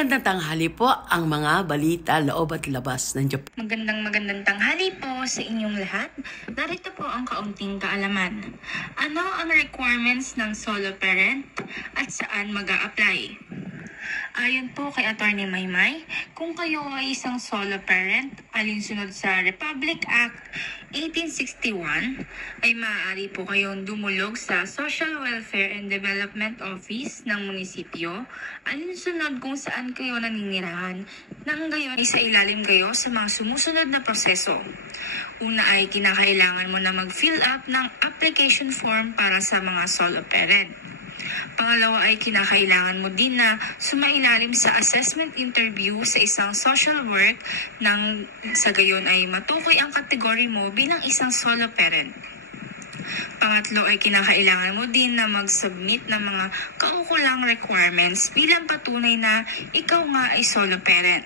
Magandang tanghali po ang mga balita, loob at labas ng Japan. Magandang tanghali po sa inyong lahat. Narito po ang kaunting kaalaman. Ano ang requirements ng solo parent at saan mag-a-apply? Ayon po kay Attorney Maymay, kung kayo ay isang solo parent, alinsunod sa Republic Act 1861, ay maaari po kayong dumulog sa Social Welfare and Development Office ng munisipyo, alinsunod kung saan kayo naninirahan, nang gayon ay sa ilalim kayo sa mga sumusunod na proseso. Una ay kinakailangan mo na mag-fill up ng application form para sa mga solo parent. Pangalawa ay kinakailangan mo din na sumailalim sa assessment interview sa isang social work nang sa gayon ay matukoy ang kategory mo bilang isang solo parent. Pangatlo ay kinakailangan mo din na mag-submit ng mga kaukulang requirements bilang patunay na ikaw nga ay solo parent.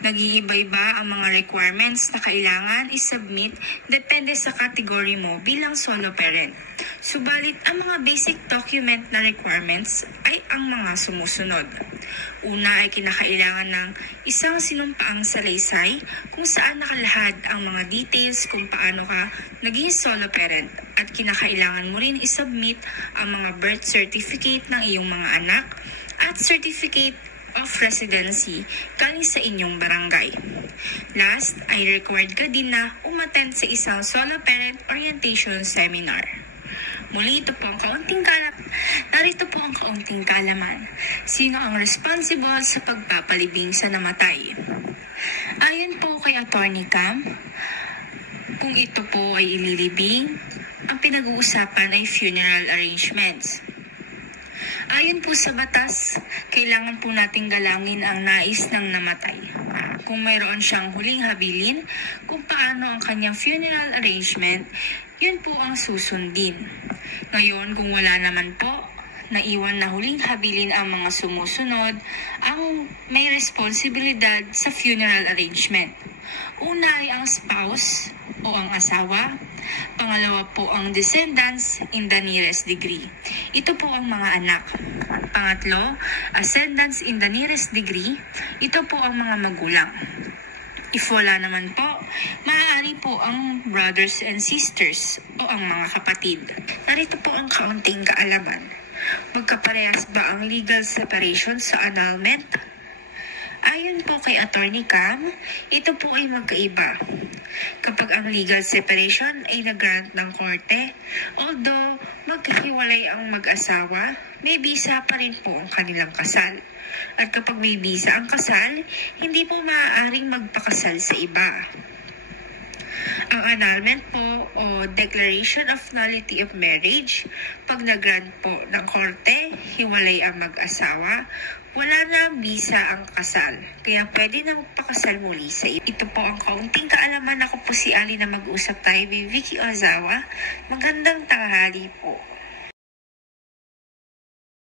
Nag-iiba-iba ang mga requirements na kailangan i-submit depende sa kategory mo bilang solo parent. Subalit, ang mga basic document na requirements ay ang mga sumusunod. Una ay kinakailangan ng isang sinumpaang salaysay kung saan nakalahad ang mga details kung paano ka naging solo parent at kinakailangan mo rin isubmit ang mga birth certificate ng iyong mga anak at certificate of residency galing sa inyong barangay. Last ay required ka din na umattend sa isang solo parent orientation seminar. Muli, narito po ang kaunting kaalaman. Sino ang responsible sa pagpapalibing sa namatay? Ayon po kay Attorney Cam, kung ito po ay ililibing, ang pinag-uusapan ay funeral arrangements. Ayon po sa batas, kailangan po nating galangin ang nais ng namatay. Kung mayroon siyang huling habilin, kung paano ang kanyang funeral arrangement, yun po ang susundin. Ngayon, kung wala naman po, naiwan na huling habilin ang mga sumusunod, ang may responsibilidad sa funeral arrangement. Una ay ang spouse o ang asawa. Pangalawa po ang descendants in the nearest degree. Ito po ang mga anak. Pangatlo, ascendants in the nearest degree. Ito po ang mga magulang. If wala naman po, maaari po ang brothers and sisters o ang mga kapatid. Narito po ang kaunting kaalaman. Magkaparehas ba ang legal separation sa annulment? Ayon po kay Attorney Cam, ito po ay magkaiba. Kapag ang legal separation ay nag-grant ng korte, although magkahiwalay ang mag-asawa, may bisa pa rin po ang kanilang kasal. At kapag may bisa ang kasal, hindi po maaaring magpakasal sa iba. Ang annulment po o declaration of nullity of marriage, pag nag-grant po ng korte, hiwalay ang mag-asawa, wala na bisa ang kasal. Kaya pwede na magpakasal muli sa iba. Ito po ang kaunting kaalaman. Ako po si Ali na mag-usap tayo with Vicky Ozawa. Magandang tanghali po.